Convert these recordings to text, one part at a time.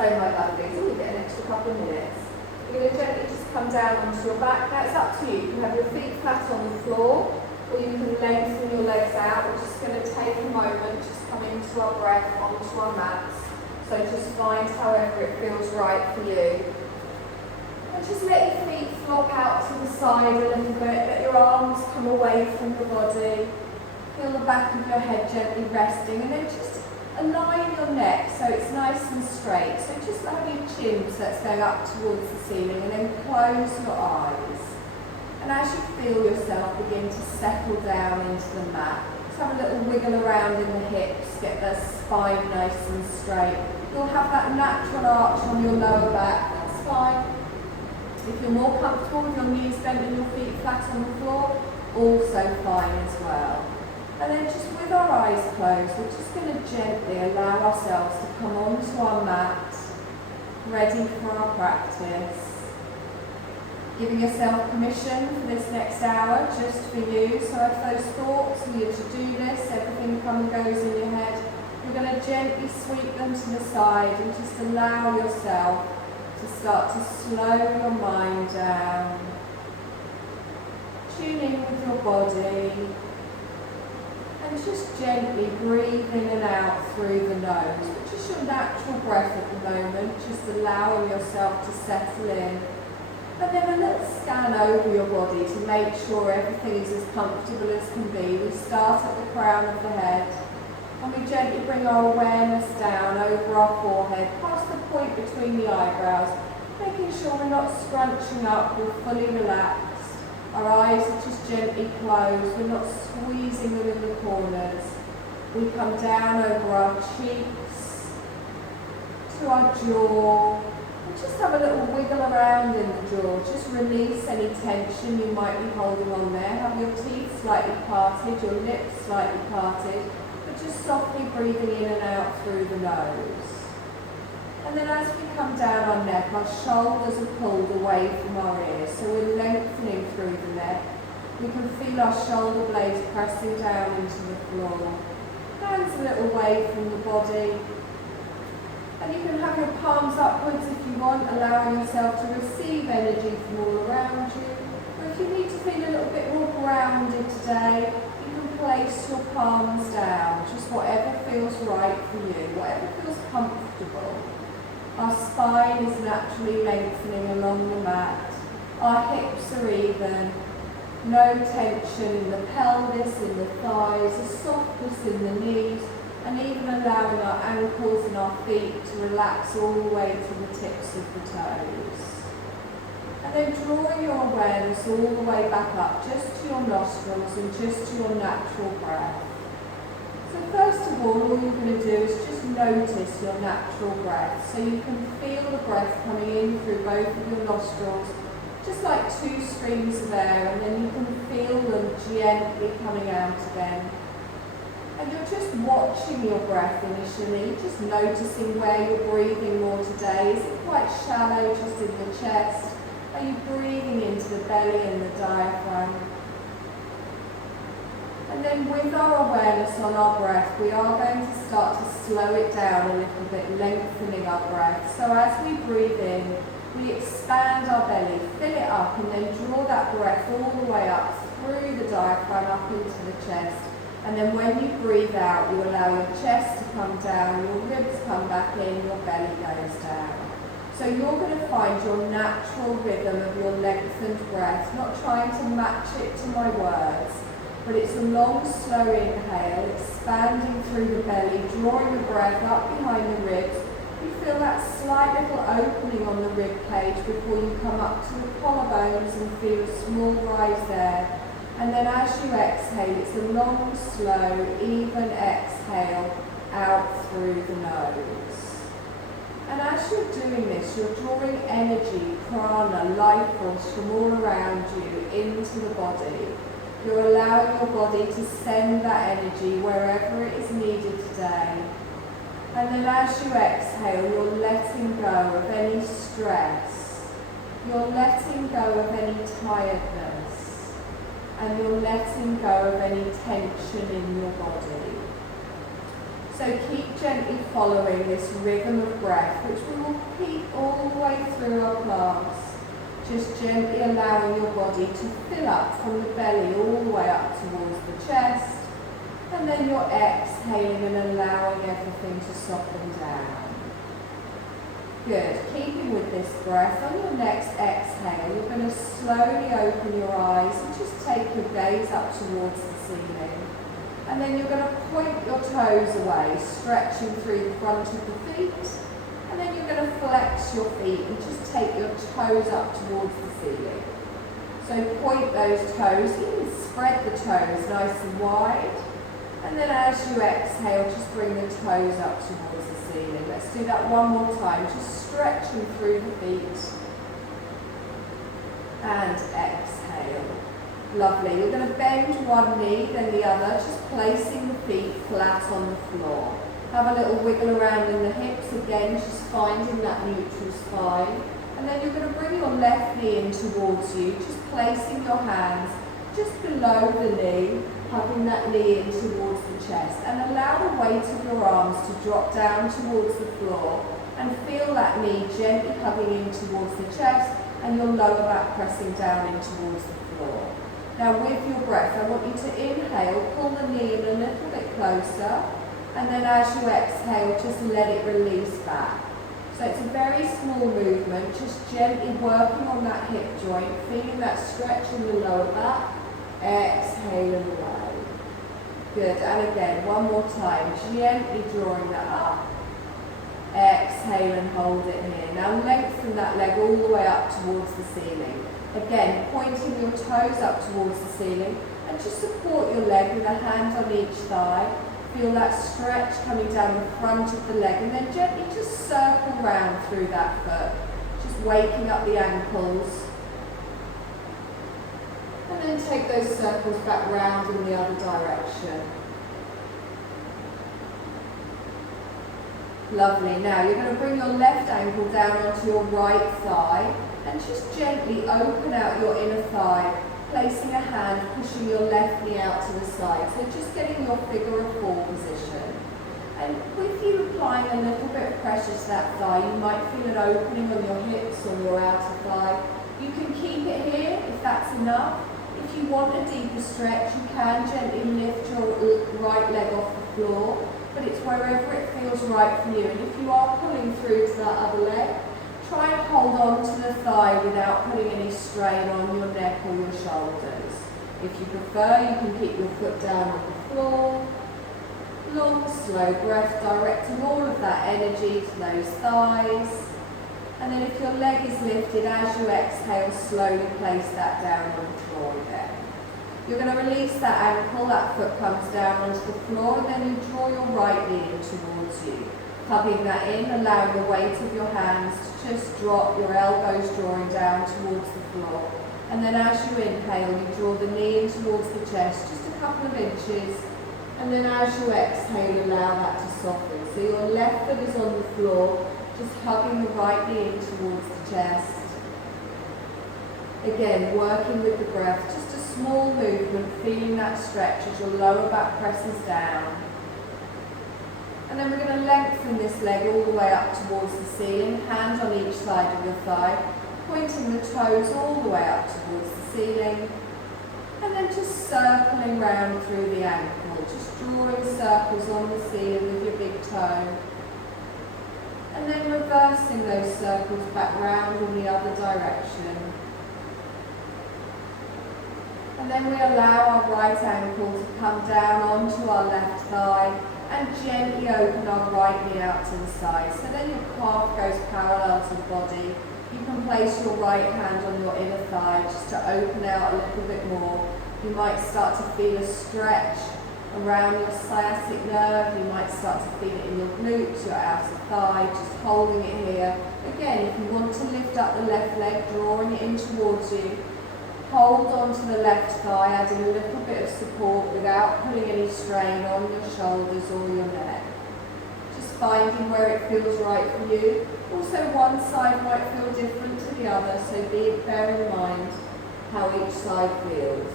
Say my lovelies, and we get an extra couple of minutes. You're going to gently just come down onto your back. Now it's up to you. You can have your feet flat on the floor, or you can lengthen your legs out. We're just going to take a moment, just come into our breath, onto our mats. So just find however it feels right for you. And just let your feet flop out to the side a little bit, let your arms come away from your body. Feel the back of your head gently resting, and then just align your neck so it's nice and straight. So just have your chin so it's going up towards the ceiling, and then close your eyes. And as you feel yourself begin to settle down into the mat, just have a little wiggle around in the hips, get the spine nice and straight. You'll have that natural arch on your lower back, that's fine. If you're more comfortable with your knees bent and your feet flat on the floor, also fine as well. And then just with our eyes closed, we're just going to gently allow ourselves to come onto our mat, ready for our practice. Giving yourself permission for this next hour, just for you. So if those thoughts and your to-do list, everything comes and goes in your head, you're going to gently sweep them to the side and just allow yourself to start to slow your mind down. Tune in with your body. And just gently breathe in and out through the nose, which is your natural breath at the moment, just allowing yourself to settle in. And then a little scan over your body to make sure everything is as comfortable as can be. We start at the crown of the head, and we gently bring our awareness down over our forehead, past the point between the eyebrows, making sure we're not scrunching up, we're fully relaxed. Our eyes are just gently closed, we're not squeezing them in the corners. We come down over our cheeks, to our jaw, and just have a little wiggle around in the jaw. Just release any tension you might be holding on there. Have your teeth slightly parted, your lips slightly parted, but just softly breathing in and out through the nose. And then as we come down our neck, our shoulders are pulled away from our ears, so we're lengthening through the neck. We can feel our shoulder blades pressing down into the floor. Hands a little away from the body. And you can have your palms upwards if you want, allowing yourself to receive energy from all around you. Or if you need to feel a little bit more grounded today, you can place your palms down, just whatever feels right for you, whatever feels comfortable. Our spine is naturally lengthening along the mat. Our hips are even. No tension in the pelvis, in the thighs, a softness in the knees, and even allowing our ankles and our feet to relax all the way to the tips of the toes. And then drawing your awareness all the way back up, just to your nostrils and just to your natural breath. So first of all you're going to do is just notice your natural breath. So you can feel the breath coming in through both of your nostrils, just like two streams of air, and then you can feel them gently coming out again. And you're just watching your breath initially, just noticing where you're breathing more today. Is it quite shallow, just in the chest? Are you breathing into the belly and the diaphragm? And then with our awareness on our breath, we are going to start to slow it down a little bit, lengthening our breath. So as we breathe in, we expand our belly, fill it up, and then draw that breath all the way up through the diaphragm, up into the chest. And then when you breathe out, you allow your chest to come down, your ribs come back in, your belly goes down. So you're going to find your natural rhythm of your lengthened breath, not trying to match it to my words. But it's a long, slow inhale, expanding through the belly, drawing the breath up behind the ribs. You feel that slight little opening on the rib cage before you come up to the collarbones and feel a small rise there. And then as you exhale, it's a long, slow, even exhale out through the nose. And as you're doing this, you're drawing energy, prana, life force from all around you into the body. You're allowing your body to send that energy wherever it is needed today. And then as you exhale, you're letting go of any stress. You're letting go of any tiredness. And you're letting go of any tension in your body. So keep gently following this rhythm of breath, which we will keep all the way through our class. Just gently allowing your body to fill up from the belly all the way up towards the chest. And then you're exhaling and allowing everything to soften down. Good. Keeping with this breath, on your next exhale, you're going to slowly open your eyes and just take your gaze up towards the ceiling. And then you're going to point your toes away, stretching through the front of the feet. And then you're going to flex your feet and just take your toes up towards the ceiling. So point those toes, you can spread the toes nice and wide. And then as you exhale, just bring the toes up towards the ceiling. Let's do that one more time, just stretching through the feet. And exhale. Lovely. You're going to bend one knee, then the other, just placing the feet flat on the floor. Have a little wiggle around in the hips, again, just finding that neutral spine. And then you're going to bring your left knee in towards you, just placing your hands just below the knee, hugging that knee in towards the chest. And allow the weight of your arms to drop down towards the floor. And feel that knee gently hugging in towards the chest and your lower back pressing down in towards the floor. Now with your breath, I want you to inhale, pull the knee in a little bit closer, and then as you exhale, just let it release back. So it's a very small movement, just gently working on that hip joint, feeling that stretch in the lower back, exhale and away. Good, and again, one more time, gently drawing that up, exhale and hold it here. Now lengthen that leg all the way up towards the ceiling. Again, pointing your toes up towards the ceiling and just support your leg with a hand on each thigh. Feel that stretch coming down the front of the leg and then gently just circle round through that foot. Just waking up the ankles. And then take those circles back round in the other direction. Lovely. Now you're going to bring your left ankle down onto your right thigh and just gently open out your inner thigh, placing a hand pushing your left knee out to the side. So just getting your figure of four position. And with you applying a little bit of pressure to that thigh, you might feel an opening on your hips or your outer thigh. You can keep it here if that's enough. If you want a deeper stretch, you can gently lift your right leg off the floor, but it's wherever it feels right for you. And if you are pulling through to that other leg, try and hold on to the thigh without putting any strain on your neck or your shoulders. If you prefer, you can keep your foot down on the floor. Long, slow breath, directing all of that energy to those thighs. And then if your leg is lifted, as you exhale, slowly place that down on the floor again. You're going to release that ankle, that foot comes down onto the floor, and then you draw your right knee in towards you. Hugging that in, allowing the weight of your hands to just drop, your elbows drawing down towards the floor. And then as you inhale, you draw the knee in towards the chest, just a couple of inches. And then as you exhale, allow that to soften. So your left foot is on the floor, just hugging the right knee in towards the chest. Again, working with the breath, just a small movement, feeling that stretch as your lower back presses down. And then we're going to lengthen this leg all the way up towards the ceiling, hand on each side of your thigh, pointing the toes all the way up towards the ceiling. And then just circling round through the ankle, just drawing circles on the ceiling with your big toe. And then reversing those circles back round in the other direction. And then we allow our right ankle to come down onto our left thigh and gently open our right knee out to the side. So then your calf goes parallel to the body. You can place your right hand on your inner thigh just to open out a little bit more. You might start to feel a stretch around your sciatic nerve. You might start to feel it in your glutes, your outer thigh, just holding it here. Again, if you want to lift up the left leg, drawing it in towards you, hold on to the left thigh, adding a little bit of support without putting any strain on your shoulders or your neck. Just finding where it feels right for you. Also, one side might feel different to the other, so bear in mind how each side feels.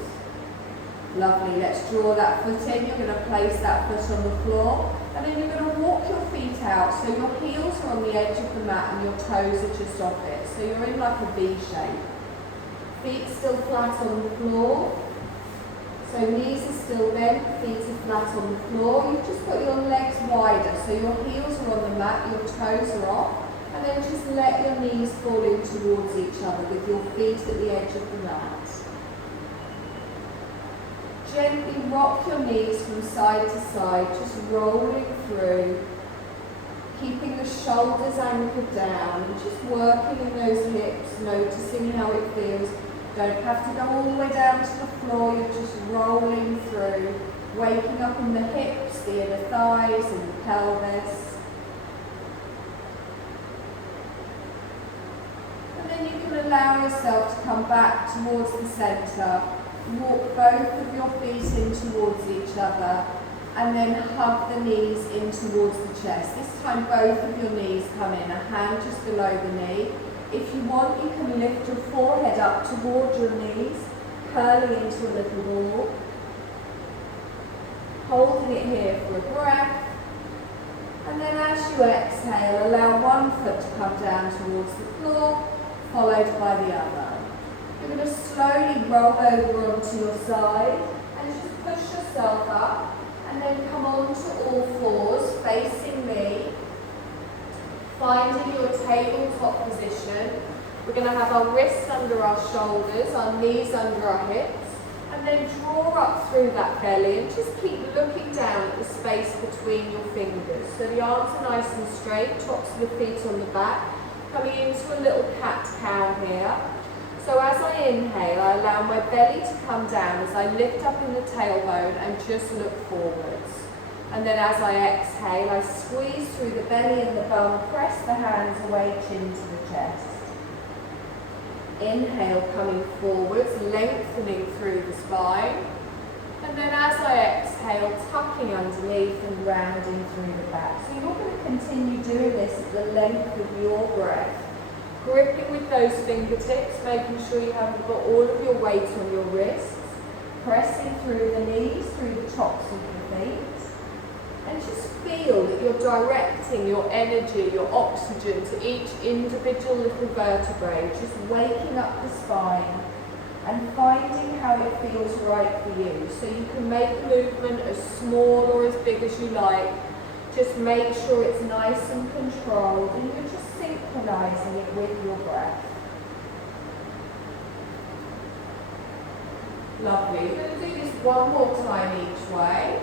Lovely, let's draw that foot in. You're going to place that foot on the floor, And then you're going to walk your feet out so your heels are on the edge of the mat and your toes are just off it. So you're in like a V shape. Feet still flat on the floor. So knees are still bent, feet are flat on the floor. You've just got your legs wider, so your heels are on the mat, your toes are off. And then just let your knees fall in towards each other with your feet at the edge of the mat. Gently rock your knees from side to side, just rolling through, keeping the shoulders anchored down, and just working in those hips, noticing how it feels. Don't have to go all the way down to the floor, you're just rolling through, waking up in the hips, the inner thighs and the pelvis. And then you can allow yourself to come back towards the centre, walk both of your feet in towards each other, and then hug the knees in towards the chest. This time both of your knees come in, a hand just below the knee. If you want, you can lift your forehead up towards your knees, curling into a little ball. Holding it here for a breath. And then as you exhale, allow one foot to come down towards the floor, followed by the other. You're going to slowly roll over onto your side and just push yourself up, and then come onto all fours, facing me. Finding your tabletop position. We're going to have our wrists under our shoulders, our knees under our hips, and then draw up through that belly and just keep looking down at the space between your fingers. So the arms are nice and straight, tops of the feet on the back, coming into a little cat-cow here. So as I inhale, I allow my belly to come down as I lift up in the tailbone and just look forwards. And then as I exhale, I squeeze through the belly and the bum, press the hands away, chin to the chest. Inhale, coming forwards, lengthening through the spine. And then as I exhale, tucking underneath and rounding through the back. So you're going to continue doing this at the length of your breath. Gripping with those fingertips, making sure you haven't got all of your weight on your wrists. Pressing through the knees, through the tops of the feet. And just feel that you're directing your energy, your oxygen to each individual little vertebrae, just waking up the spine and finding how it feels right for you. So you can make the movement as small or as big as you like. Just make sure it's nice and controlled, and you're just synchronizing it with your breath. Lovely. We're going to do this one more time each way.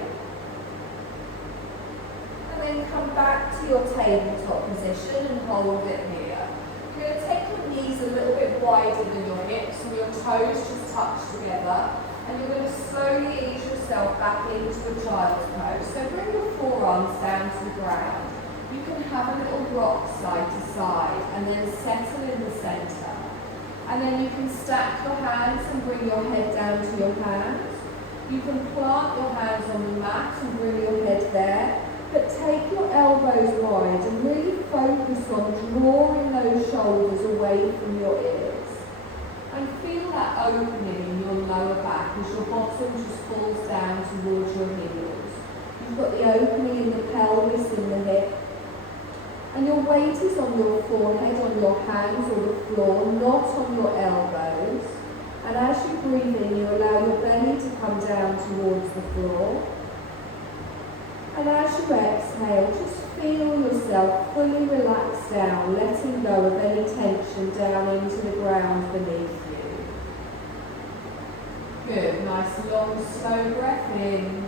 And then come back to your tabletop position and hold it here. You're going to take your knees a little bit wider than your hips and your toes just touch together. And you're going to slowly ease yourself back into a child's pose. So bring your forearms down to the ground. You can have a little rock side to side and then settle in the centre. And then you can stack your hands and bring your head down to your hands. You can plant your hands on the mat and bring your head there. But take your elbows wide and really focus on drawing those shoulders away from your ears. And feel that opening in your lower back as your bottom just falls down towards your heels. You've got the opening in the pelvis and the hip. And your weight is on your forehead, on your hands or the floor, not on your elbows. And as you breathe in, you allow your belly to come down towards the floor. And as you exhale, just feel yourself fully relax down, letting go of any tension down into the ground beneath you. Good, nice long slow breath in.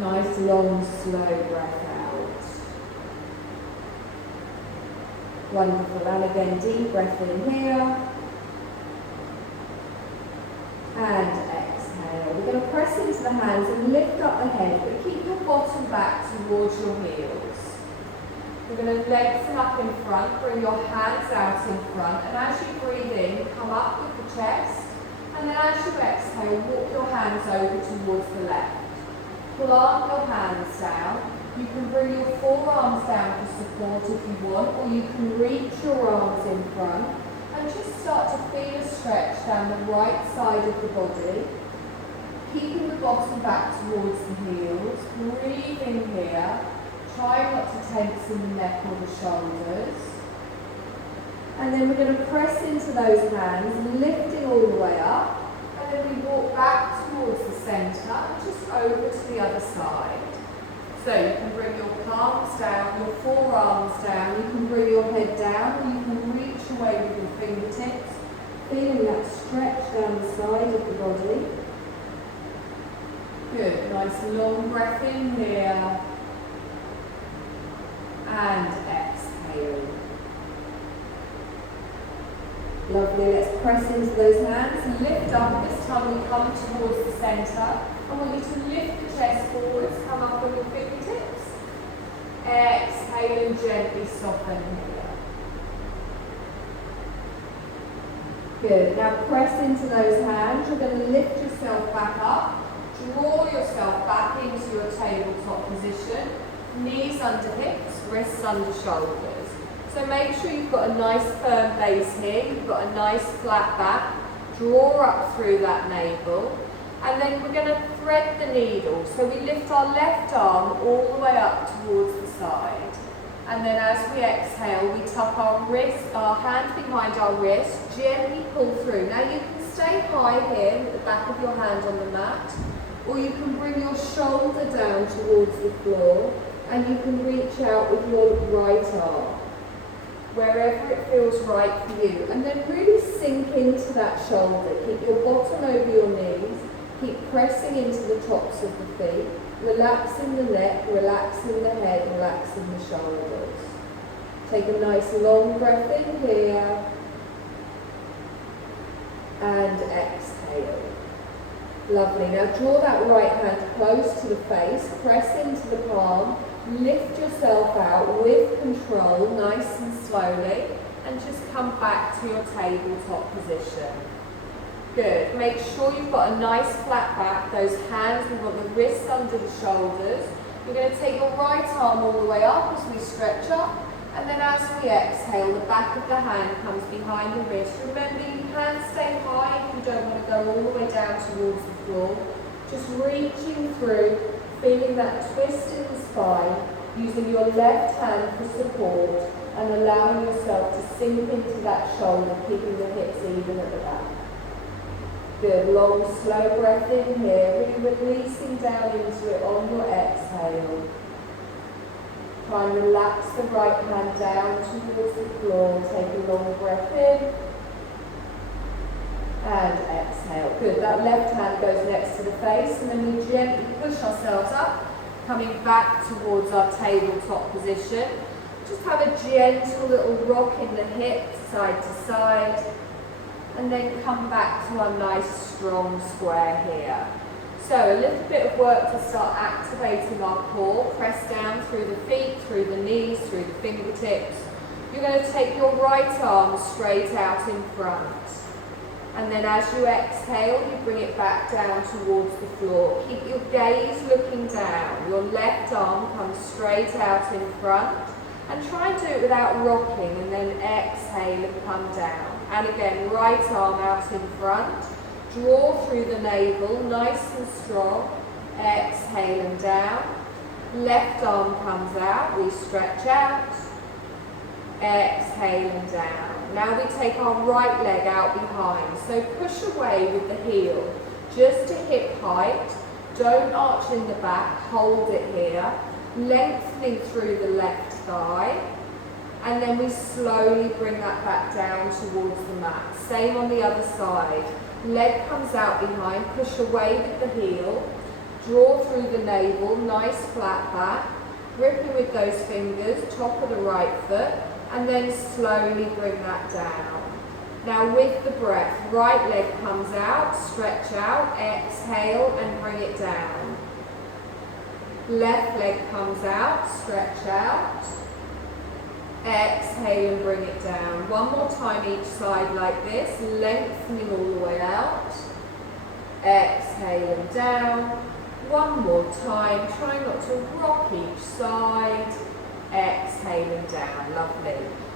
Nice long slow breath out. Wonderful, and again deep breath in here. And exhale. We're going to press into the hands and lift up the head, but keep your bottom back towards your heels. We're going to lengthen up in front, bring your hands out in front, and as you breathe in, come up with the chest, and then as you exhale, walk your hands over towards the left. Plant your hands down. You can bring your forearms down for support if you want, or you can reach your arms in front. And just start to feel a stretch down the right side of the body. Keeping the bottom back towards the heels, breathing here, try not to tense in the neck or the shoulders. And then we're going to press into those hands, lifting all the way up, and then we walk back towards the centre and just over to the other side. So you can bring your palms down, your forearms down, you can bring your head down, and you can reach away with your fingertips, feeling that stretch down the side of the body. Good, nice long breath in here, and exhale. Lovely, let's press into those hands, lift up, this time we come towards the centre. I want you to lift the chest forwards, come up on your fingertips. Exhale and gently soften here. Good, now press into those hands. You're going to lift yourself back up. Draw yourself back into your tabletop position. Knees under hips, wrists under shoulders. So make sure you've got a nice firm base here. You've got a nice flat back. Draw up through that navel. And then we're going to thread the needle. So we lift our left arm all the way up towards the side. And then as we exhale, we tuck our hand behind our wrist, gently pull through. Now you can stay high here with the back of your hand on the mat, or you can bring your shoulder down towards the floor, and you can reach out with your right arm, wherever it feels right for you. And then really sink into that shoulder. Keep your bottom over your knees. Keep pressing into the tops of the feet, relaxing the neck, relaxing the head, relaxing the shoulders. Take a nice long breath in here, and exhale. Lovely. Now draw that right hand close to the face, press into the palm, lift yourself out with control, nice and slowly, and just come back to your tabletop position. Good. Make sure you've got a nice flat back. Those hands, we've got the wrists under the shoulders. You're going to take your right arm all the way up as we stretch up. And then as we exhale, the back of the hand comes behind the wrist. Remember, you can stay high if you don't want to go all the way down towards the floor. Just reaching through, feeling that twist in the spine, using your left hand for support and allowing yourself to sink into that shoulder, keeping the hips even at the back. Good, long, slow breath in here, really releasing down into it on your exhale. Try and relax the right hand down towards the floor. Take a long breath in and exhale. Good, that left hand goes next to the face, and then we gently push ourselves up, coming back towards our tabletop position. Just have a gentle little rock in the hips, side to side. And then come back to our nice strong square here. So a little bit of work to start activating our core. Press down through the feet, through the knees, through the fingertips. You're going to take your right arm straight out in front. And then as you exhale, you bring it back down towards the floor. Keep your gaze looking down. Your left arm comes straight out in front. And try and do it without rocking, and then exhale and come down. And again, right arm out in front. Draw through the navel, nice and strong. Exhale and down. Left arm comes out, we stretch out. Exhale and down. Now we take our right leg out behind. So push away with the heel, just to hip height. Don't arch in the back, hold it here. Lengthening through the left thigh, and then we slowly bring that back down towards the mat. Same on the other side. Leg comes out behind, push away with the heel, draw through the navel, nice flat back, gripping with those fingers, top of the right foot, and then slowly bring that down. Now with the breath, right leg comes out, stretch out, exhale and bring it down. Left leg comes out, stretch out, exhale and bring it down. One more time each side like this, lengthening all the way out, exhale and down. One more time, try not to rock each side, exhale and down, lovely.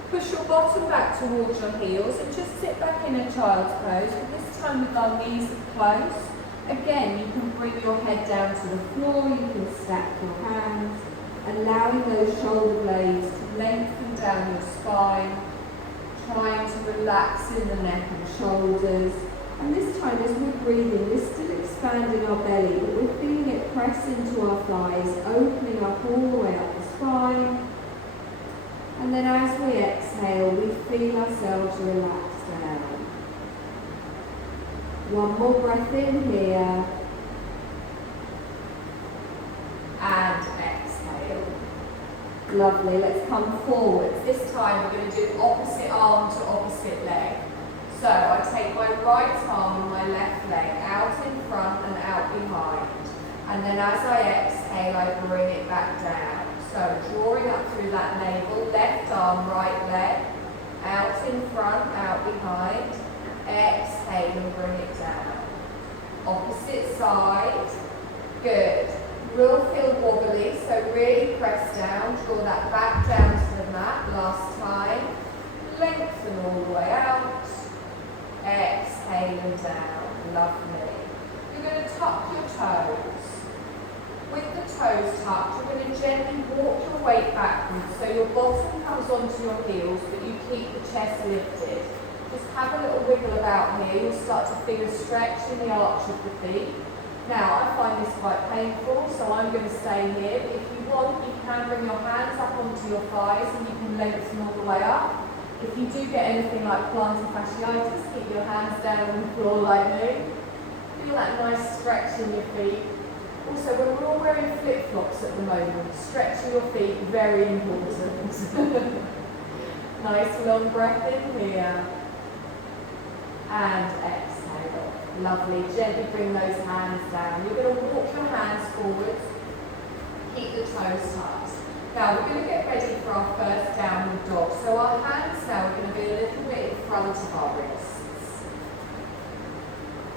Push your bottom back towards your heels and just sit back in a child's pose, but this time with our knees close. Again, you can bring your head down to the floor, you can stack your hands, allowing those shoulder blades to lengthen down your spine, trying to relax in the neck and shoulders. And this time as we're breathing, we're still expanding our belly, but we're feeling it press into our thighs, opening up all the way up the spine. And then as we exhale, we feel ourselves relax down. One more breath in here. And exhale. Lovely, let's come forwards. This time we're going to do opposite arm to opposite leg. So I take my right arm and my left leg out in front and out behind. And then as I exhale, I bring it back down. So drawing up through that navel, left arm, right leg, out in front, out behind. Exhale and bring it down. Opposite side. Good. Will feel wobbly, so really press down. Draw that back down to the mat. Last time. Lengthen all the way out. Exhale and down. Lovely. You're going to tuck your toes. With the toes tucked, you're going to gently walk your weight backwards so your bottom comes onto your heels, but you keep the chest lifted. Just have a little wiggle about here. You'll start to feel a stretch in the arch of the feet. Now, I find this quite painful, so I'm going to stay here. But if you want, you can bring your hands up onto your thighs and you can lengthen all the way up. If you do get anything like plantar fasciitis, keep your hands down on the floor like me. Feel that nice stretch in your feet. Also, when we're all wearing flip-flops at the moment, stretching your feet, very important. Nice long breath in here. And exhale. Lovely. Gently bring those hands down. You're going to walk your hands forwards. Keep the toes tucked. Now we're going to get ready for our first downward dog. So our hands now are going to be a little bit in front of our wrists.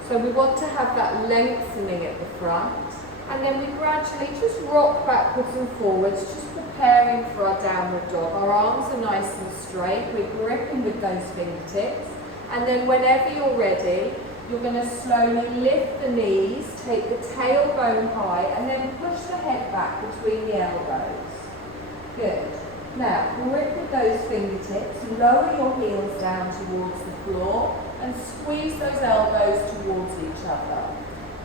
So we want to have that lengthening at the front. And then we gradually just rock backwards and forwards, just preparing for our downward dog. Our arms are nice and straight. We're gripping with those fingertips. And then whenever you're ready, you're going to slowly lift the knees, take the tailbone high, and then push the head back between the elbows. Good. Now, grip with those fingertips, lower your heels down towards the floor, and squeeze those elbows towards each other.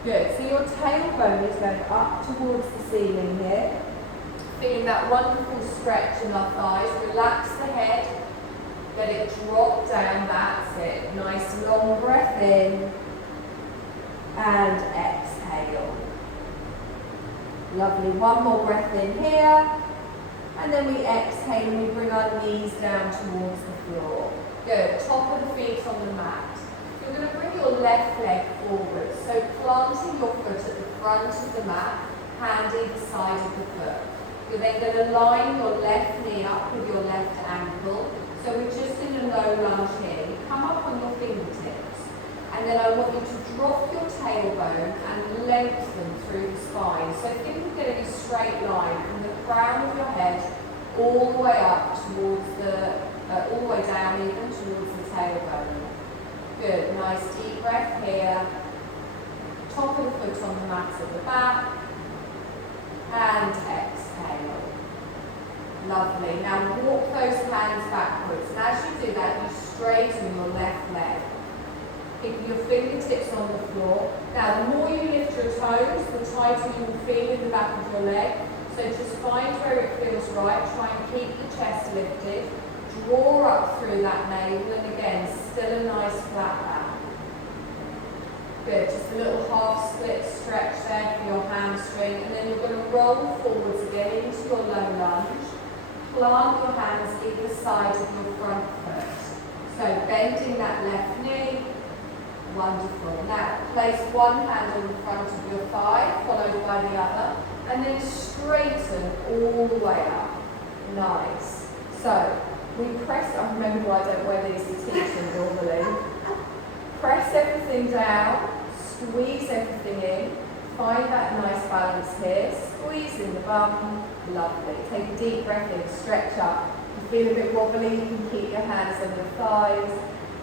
Good. So your tailbone is going up towards the ceiling here. Feeling that wonderful stretch in our thighs. Relax the head. Let it drop down, that's it. Nice long breath in and exhale. Lovely, one more breath in here. And then we exhale and we bring our knees down towards the floor. Good, top of the feet on the mat. You're going to bring your left leg forward. So planting your foot at the front of the mat, hand either side of the foot. You're then going to line your left knee up with your left ankle. So we're just in a low lunge here. You come up on your fingertips, and then I want you to drop your tailbone and lengthen through the spine. So think of getting a straight line from the crown of your head all the way up towards all the way down even towards the tailbone. Good, nice deep breath here. Top of the foot on the mat at the back, and exhale. Lovely. Now walk those hands backwards. And as you do that, you straighten your left leg. Keep your fingertips on the floor. Now the more you lift your toes, the tighter you will feel in the back of your leg. So just find where it feels right. Try and keep the chest lifted. Draw up through that navel, and again, still a nice flat back. Good. Just a little half split stretch there for your hamstring. And then you're going to roll forwards again into your low lunge. Plant your hands either side of your front foot. So bending that left knee. Wonderful. Now place one hand on the front of your thigh, followed by the other, and then straighten all the way up. Nice. So we press, I remember I don't wear these to teach them normally. Press everything down, squeeze everything in. Find that nice balance here. Squeeze in the bum. Lovely. Take a deep breath in, stretch up. If you feel a bit wobbly, you can keep your hands on your thighs.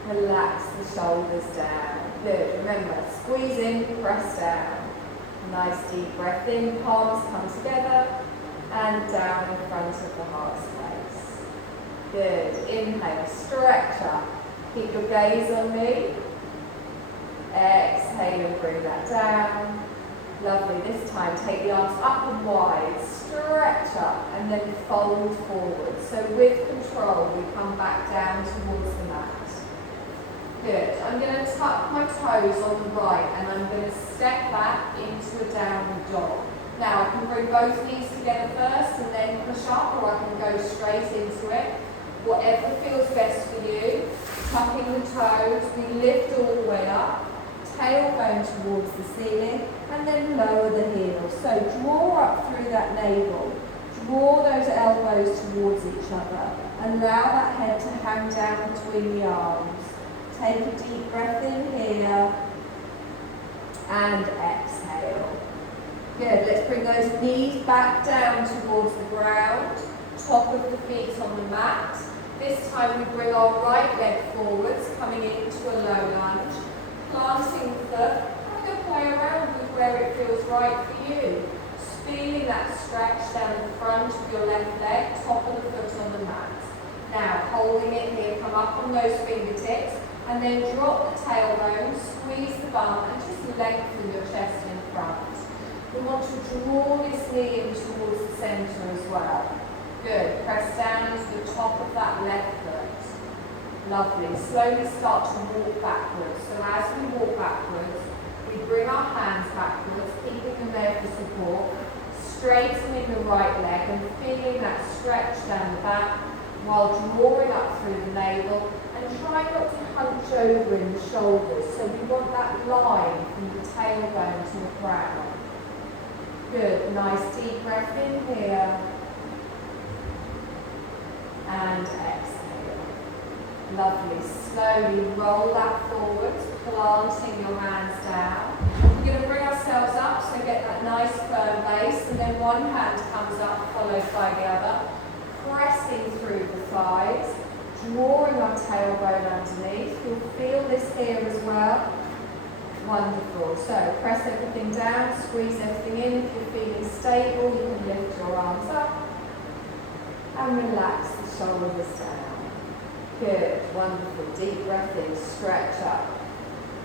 Relax the shoulders down. Good. Remember, squeeze in, press down. Nice deep breath in, palms come together and down in front of the heart space. Good. Inhale, stretch up. Keep your gaze on me. Exhale and bring that down. Lovely. This time, take the arms up and wide, stretch up and then fold forward. So with control, we come back down towards the mat. Good. I'm going to tuck my toes on the right and I'm going to step back into a downward dog. Now I can bring both knees together first and then push up, or I can go straight into it. Whatever feels best for you. Tucking the toes, we lift all the way up, tailbone towards the ceiling and then lower the heels. So draw up through that navel, draw those elbows towards each other, allow that head to hang down between the arms. Take a deep breath in here and exhale. Good, let's bring those knees back down towards the ground, top of the feet on the mat. This time we bring our right leg forwards, coming into a low lunge, planting the foot, having a play around with where it feels right for you. Feeling that stretch down the front of your left leg, top of the foot on the mat. Now holding it here, come up on those fingertips, and then drop the tailbone, squeeze the bum and just lengthen your chest in front. We want to draw this knee in towards the centre as well. Good. Press down into the top of that left foot. Lovely. Slowly start to walk backwards. So as we walk backwards, we bring our hands backwards, keeping them there for support, straightening the right leg and feeling that stretch down the back while drawing up through the navel. And try not to hunch over in the shoulders, so we want that line from the tailbone to the ground. Good, nice deep breath in here. And exhale. Lovely, slowly roll that forwards, planting your hands down. We're going to bring ourselves up, so get that nice firm base, and then one hand comes up, followed by the other, pressing through the thighs. Drawing our tailbone underneath. You'll feel this here as well. Wonderful. So press everything down, squeeze everything in. If you're feeling stable, you can lift your arms up and relax the shoulders down. Good. Wonderful. Deep breath in, stretch up.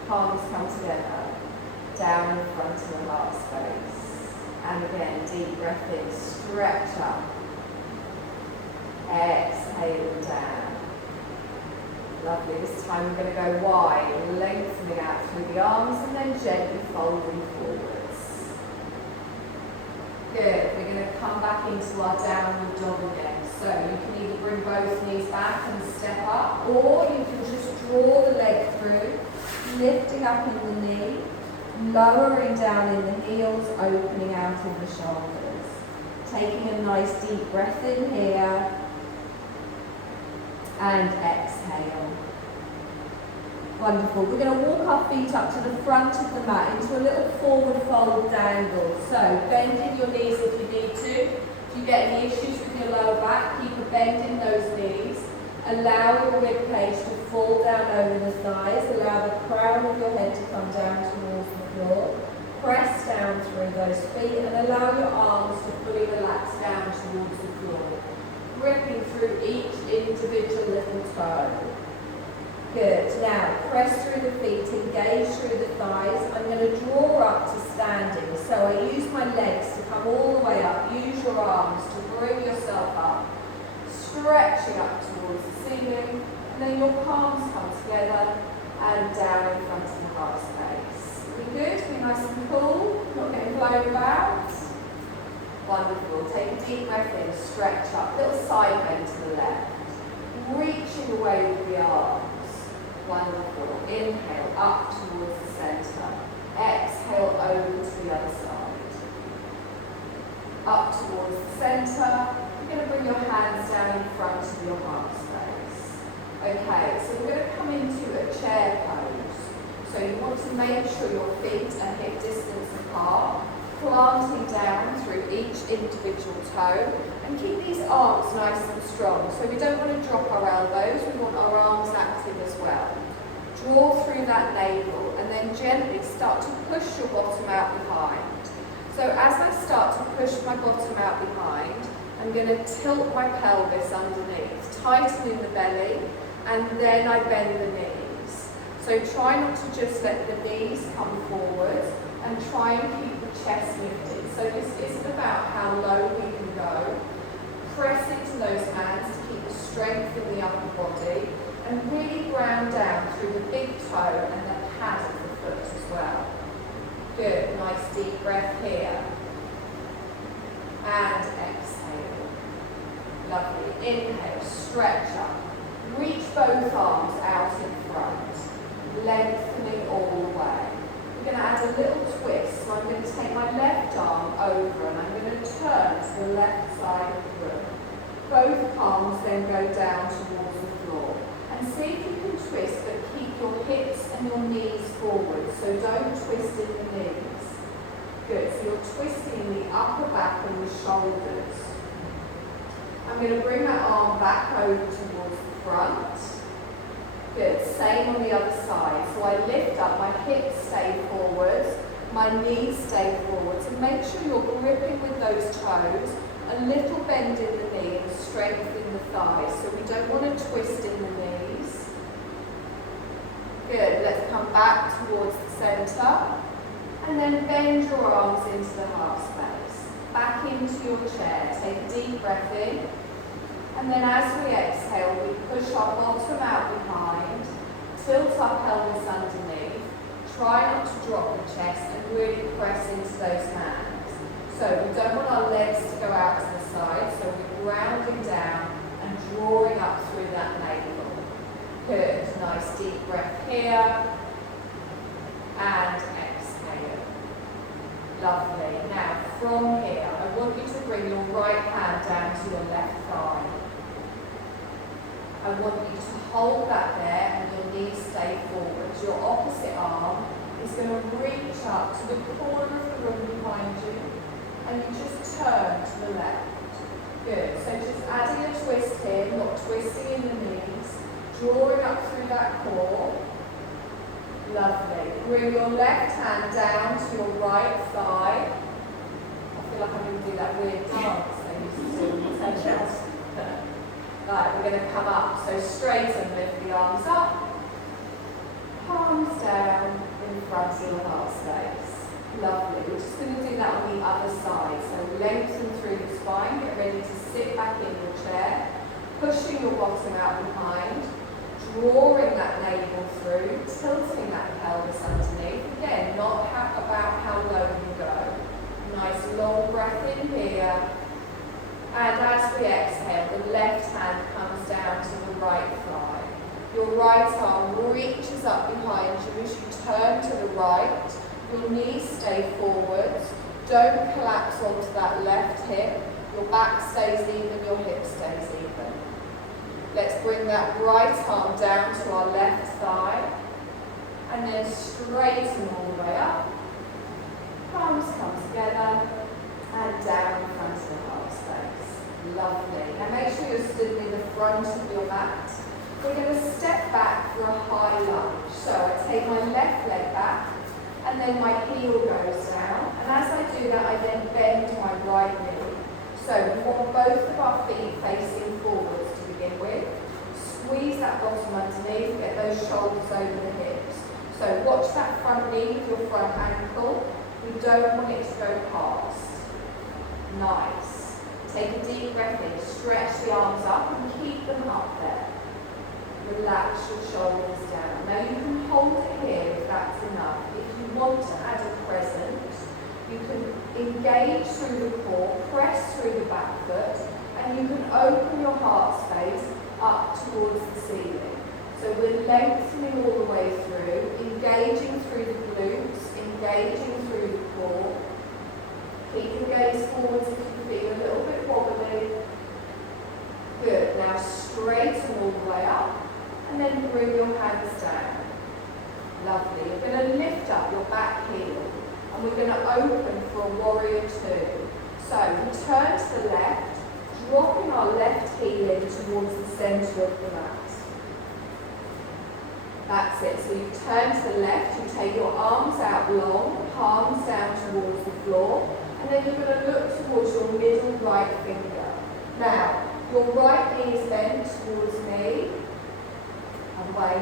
Palms come together. Down in front of the heart space. And again, deep breath in, stretch up. Exhale down. Lovely. This time we're going to go wide, lengthening out through the arms and then gently folding forwards. Good. We're going to come back into our downward dog again. So you can either bring both knees back and step up, or you can just draw the leg through, lifting up in the knee, lowering down in the heels, opening out in the shoulders. Taking a nice deep breath in here. And exhale. Wonderful. We're going to walk our feet up to the front of the mat into a little forward fold angle. So bending your knees if you need to. If you get any issues with your lower back, keep a bend in those knees. Allow your rib cage to fall down over the thighs. Allow the crown of your head to come down towards the floor. Press down through those feet and allow your arms to fully relax down towards the floor. Gripping through each individual little toe. Good. Now, press through the feet, engage through the thighs. I'm going to draw up to standing. So I use my legs to come all the way up. Use your arms to bring yourself up. Stretching up towards the ceiling. And then your palms come together and down in front of the heart space. Be good, be nice and cool, not getting blown about. Wonderful. Take a deep breath in, stretch up, little side bend to the left. Reaching away with the arms. Wonderful. Inhale up towards the centre. Exhale over to the other side. Up towards the centre. You're going to bring your hands down in front of your heart space. Okay, so we're going to come into a chair pose. So you want to make sure your feet are hip distance apart. Planting down through each individual toe and keep these arms nice and strong. So we don't want to drop our elbows, we want our arms active as well. Draw through that navel and then gently start to push your bottom out behind. So as I start to push my bottom out behind, I'm going to tilt my pelvis underneath, tightening the belly, and then I bend the knees. So try not to just let the knees come forward and try and keep the chest lifted. So this isn't about how low we can go. Press into those hands to keep the strength in the upper body and really ground down through the big toe and the pad of the foot as well. Good, nice deep breath here. And exhale. Lovely. Inhale, stretch up. Reach both arms out in front, lengthening all the way. We're going to add a little twist, so I'm going to take my left arm over and I'm going to turn to the left side of the room. Both palms then go down towards the floor. And see if you can twist, but keep your hips and your knees forward, so don't twist in the knees. Good, so you're twisting the upper back and the shoulders. I'm going to bring my arm back over towards the front. Good, same on the other side. So I lift up, my hips stay forwards, my knees stay forwards, and make sure you're gripping with those toes, a little bend in the knee and strength in the thighs. So we don't want to twist in the knees. Good, let's come back towards the centre, and then bend your arms into the half space. Back into your chair, take a deep breath in. And then as we exhale, we push our bottom out behind, tilt our pelvis underneath, try not to drop the chest and really press into those hands. So we don't want our legs to go out to the side, so we're grounding down and drawing up through that navel. Good, nice deep breath here, and exhale. Lovely. Now from here, I want you to bring your right hand down to your left thigh. I want you to hold that there and your knees stay forward. Your opposite arm is going to reach up to the corner of the room behind you and you just turn to the left. Good. So just adding a twist here, not twisting in the knees, drawing up through that core. Lovely. Bring your left hand down to your right thigh. I feel like I'm going to do that weird dance they used to do. Right, we're going to come up, so straighten, lift the arms up, palms down in front of the heart space. Lovely. We're just going to do that on the other side. So lengthen through the spine, get ready to sit back in your chair, pushing your bottom out behind, drawing that navel through, tilting that pelvis underneath. Again, not about how low you go. Nice long breath in here. And as we exhale, the left hand comes down to the right thigh. Your right arm reaches up behind you as you turn to the right. Your knees stay forwards. Don't collapse onto that left hip. Your back stays even, your hip stays even. Let's bring that right arm down to our left thigh. And then straighten all the way up. Palms come together and down in front of the heart space. Lovely. Now make sure you're stood near the front of your mat. We're going to step back for a high lunge. So I take my left leg back and then my heel goes down. And as I do that, I then bend my right knee. So we want both of our feet facing forwards to begin with. Squeeze that bottom underneath, get those shoulders over the hips. So watch that front knee with your front ankle. We don't want it to go past. Nice. Take a deep breath in, stretch the arms up and keep them up there. Relax your shoulders down. Now you can hold it here if that's enough. If you want to add a crescent, you can engage through the core, press through the back foot, and you can open your heart space up towards the ceiling. So we're lengthening all the way through, engaging through the glutes, engaging through the core. Keep your gaze forwards if you feel a little bit wobbly. Good. Now straighten all the way up and then bring your hands down. Lovely. You're going to lift up your back heel and we're going to open for a warrior two. So we turn to the left, dropping our left heel in towards the centre of the mat. That's it. So you turn to the left, you take your arms out long, palms down towards the floor, and then you're going to look towards your middle right finger. Now, your right knee is bent towards me. Other way.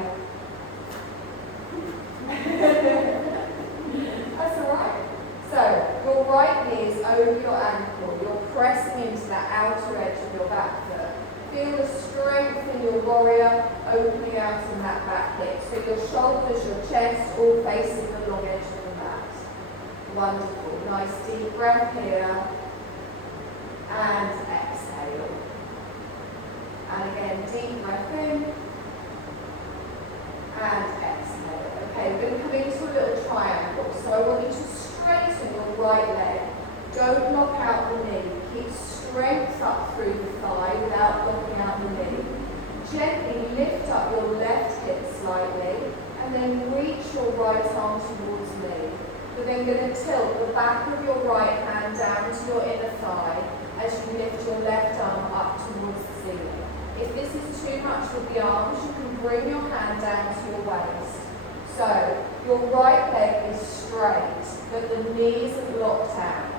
That's all right. So, your right knee is over your ankle. You're pressing into that outer edge of your back foot. Feel the strength in your warrior opening out in that back hip. So your shoulders, your chest, all facing the long edge of the mat. Wonderful. Nice deep breath here. And exhale. And again, deep breath in. And exhale. Okay, we're going to come into a little triangle. So I want you to straighten your right leg. Don't lock out the knee. Keep strength up through the thigh without locking out the knee. Gently lift up your left hip slightly and then reach your right arm towards me. You're then going to tilt the back of your right hand down to your inner thigh as you lift your left arm up towards the ceiling. If this is too much with the arms, you can bring your hand down to your waist. So your right leg is straight, but the knees are locked out.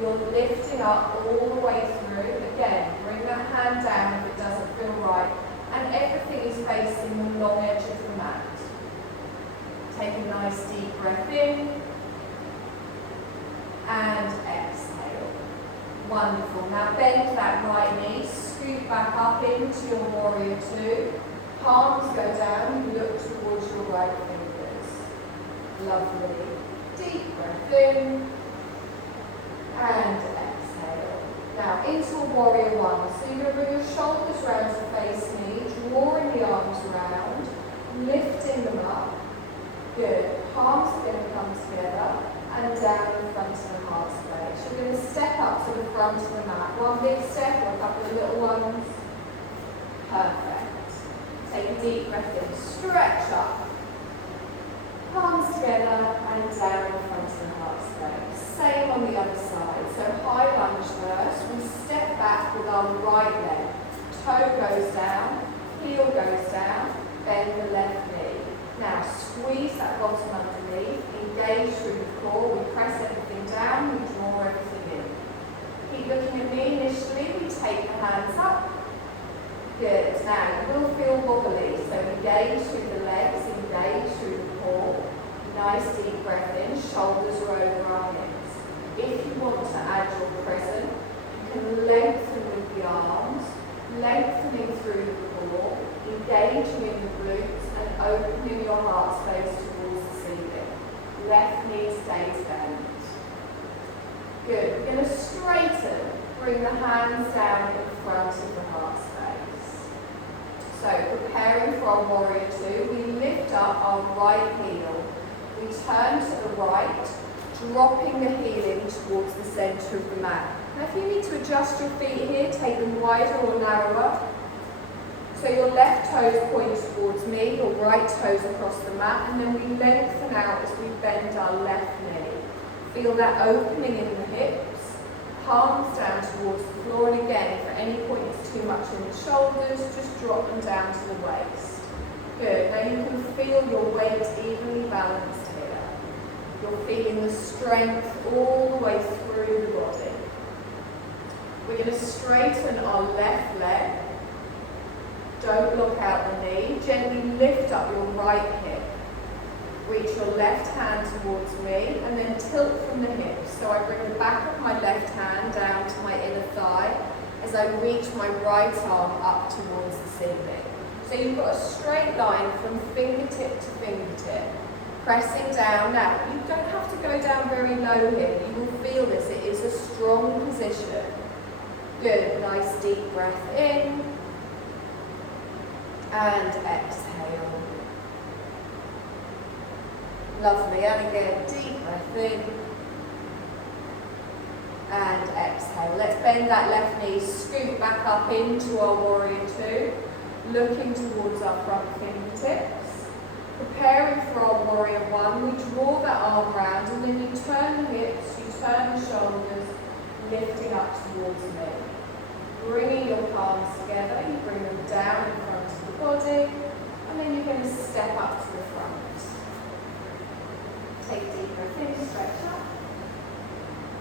You're lifting up all the way through. Again, bring that hand down if it doesn't feel right. And everything is facing the long edge of the mat. Take a nice deep breath in. And exhale. Wonderful. Now bend that right knee. Scoot back up into your warrior two. Palms go down. You look towards your right fingers. Lovely. Deep breath in. And exhale. Now into a warrior one. So you're going to bring your shoulders round to face me, drawing the arms around, lifting them up. Good. Palms are going to come together and down in front of the heart space. You're going to step up to the front of the mat. One big step or a couple of little ones. Perfect. Take a deep breath in. Stretch up. Palms together and down in front of the heart space. Same on the other side. So high lunge first. We step back with our right leg. Toe goes down, heel goes down, bend the left knee. Now squeeze that bottom underneath, engage through the core. We press everything down, we draw everything in. Keep looking at me initially. We take the hands up. Good. Now you will feel wobbly, so engage through the legs, engage through the core. Nice deep breath in, shoulders are over our hips. If you want to add your present, you can lengthen with the arms, lengthening through the core, engaging in the glutes and opening your heart space towards the ceiling. Left knee stays bent. Good. We're going to straighten. Bring the hands down in front of the heart space. So preparing for our warrior two, we lift up our right heel. We turn to the right, dropping the heel in towards the centre of the mat. Now if you need to adjust your feet here, take them wider or narrower. So your left toes point towards me, your right toes across the mat, and then we lengthen out as we bend our left knee. Feel that opening in the hips, palms down towards the floor, and again, if at any point it's too much in the shoulders, just drop them down to the waist. Good. Now you can feel your weight evenly balanced here. You're feeling the strength all the way through the body. We're going to straighten our left leg. Don't lock out the knee. Gently lift up your right hip. Reach your left hand towards me and then tilt from the hips. So I bring the back of my left hand down to my inner thigh as I reach my right arm up towards the ceiling. So you've got a straight line from fingertip to fingertip, pressing down. Now, you don't have to go down very low here. You will feel this. It is a strong position. Good. Nice deep breath in. And exhale. Lovely. And again, deep breath in. And exhale. Let's bend that left knee, scoot back up into our warrior two. Looking towards our front fingertips. Preparing for our warrior one, we draw that arm round and then you turn the hips, you turn the shoulders, lifting up towards me. Bringing your palms together, you bring them down in front of the body, and And then you're going to step up to the front. Take a deep breath in, stretch up.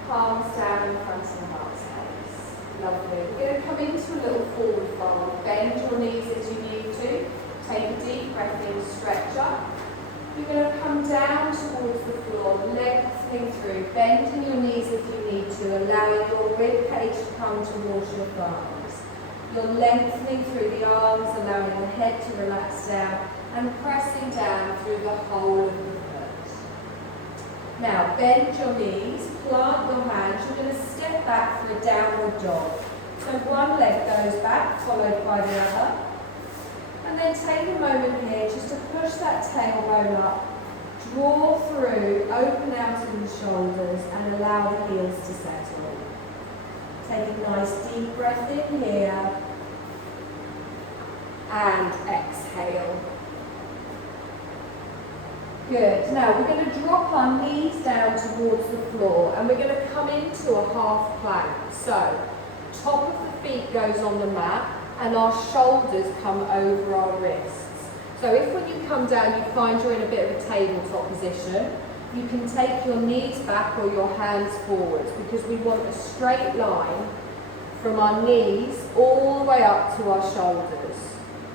Palms down in front of the heart space. Lovely. We're going to come into a little forward fold. Bend your knees as you need to. Take a deep breath in, stretch up. You're going to come down towards the floor, lengthening through. Bending your knees if you need to, allowing your rib cage to come towards your thighs. You're lengthening through the arms, allowing the head to relax down and pressing down through the whole of the foot. Now bend your knees, plant your hands. You're going to step back for a downward dog. So one leg goes back, followed by the other. And then take a moment here just to push that tailbone up, draw through, open out in the shoulders and allow the heels to settle. Take a nice deep breath in here and exhale. Good. Now we're going to drop our knees down towards the floor and we're going to come into a half plank. So top of the feet goes on the mat and our shoulders come over our wrists. So if when you come down you find you're in a bit of a tabletop position, you can take your knees back or your hands forwards because we want a straight line from our knees all the way up to our shoulders.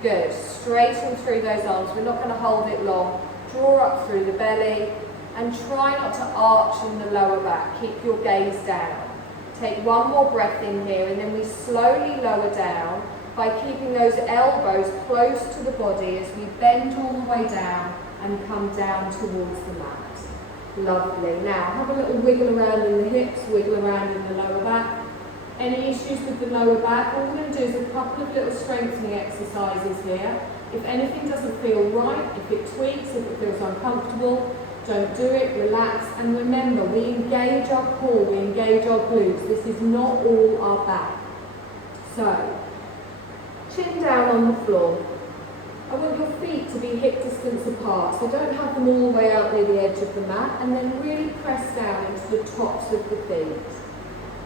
Good. Straighten through those arms. We're not going to hold it long. Draw up through the belly and try not to arch in the lower back. Keep your gaze down. Take one more breath in here and then we slowly lower down by keeping those elbows close to the body as we bend all the way down and come down towards the mat. Lovely. Now have a little wiggle around in the hips, wiggle around in the lower back. Any issues with the lower back? All we're going to do is a couple of little strengthening exercises here. If anything doesn't feel right, if it tweaks, if it feels uncomfortable, don't do it, relax. And remember, we engage our core, we engage our glutes. This is not all our back. So, chin down on the floor. I want your feet to be hip distance apart, so don't have them all the way out near the edge of the mat, and then really press down into the tops of the feet.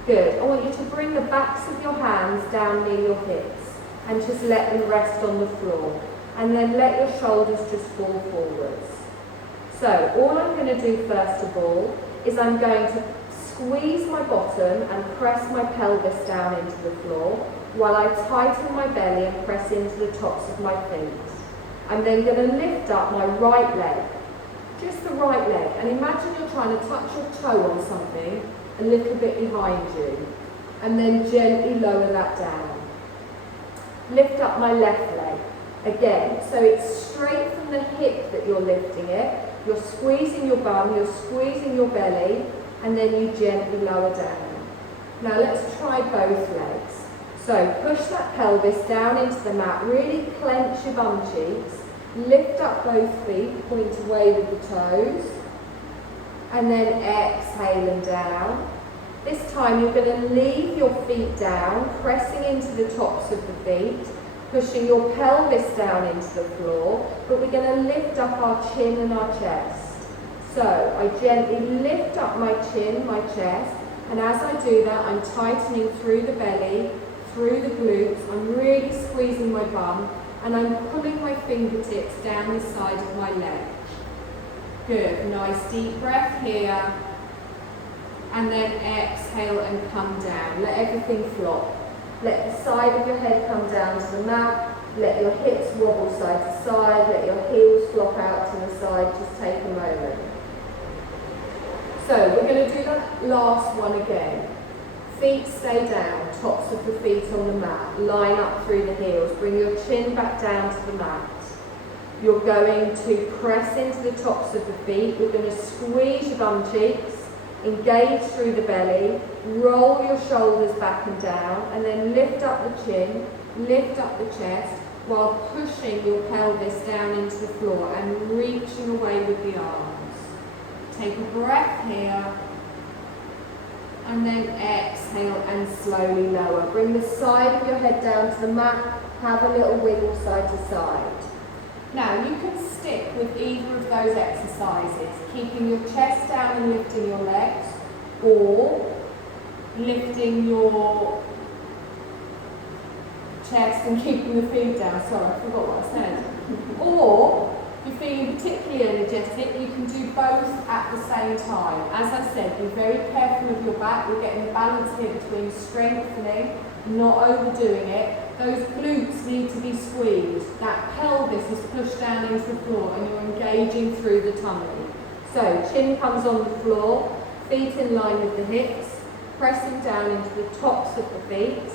Good. I want you to bring the backs of your hands down near your hips and just let them rest on the floor, and then let your shoulders just fall forwards. So all I'm going to do first of all is I'm going to squeeze my bottom and press my pelvis down into the floor while I tighten my belly and press into the tops of my feet. I'm then going to lift up my right leg, just the right leg, and imagine you're trying to touch your toe on something a little bit behind you, and then gently lower that down. Lift up my left leg, again, so it's straight from the hip that you're lifting it. You're squeezing your bum, you're squeezing your belly, and then you gently lower down. Now let's try both legs. So push that pelvis down into the mat, really clench your bum cheeks, lift up both feet, point away with the toes, and then exhale and down. This time you're going to leave your feet down, pressing into the tops of the feet, pushing your pelvis down into the floor, but we're going to lift up our chin and our chest. So I gently lift up my chin, my chest, and as I do that I'm tightening through the belly, through the glutes, I'm really squeezing my bum, and I'm pulling my fingertips down the side of my leg. Good, nice deep breath here, and then exhale and come down. Let everything flop. Let the side of your head come down to the mat, let your hips wobble side to side, let your heels flop out to the side, just take a moment. So we're going to do that last one again. Feet stay down, tops of the feet on the mat, line up through the heels, bring your chin back down to the mat. You're going to press into the tops of the feet, you're going to squeeze your bum cheeks, engage through the belly, roll your shoulders back and down, and then lift up the chin, lift up the chest, while pushing your pelvis down into the floor and reaching away with the arms. Take a breath here, and then exhale and slowly lower. Bring the side of your head down to the mat, have a little wiggle side to side. Now you can stick with either of those exercises, keeping your chest down and lifting your legs, or lifting your chest and keeping the feet down. Sorry, I forgot what I said. Or, if you're feeling particularly energetic, you can do both at the same time. As I said, be very careful with your back. We're getting the balance here between strengthening, not overdoing it. Those glutes need to be squeezed. That pelvis is pushed down into the floor and you're engaging through the tummy. So, chin comes on the floor, feet in line with the hips, pressing down into the tops of the feet.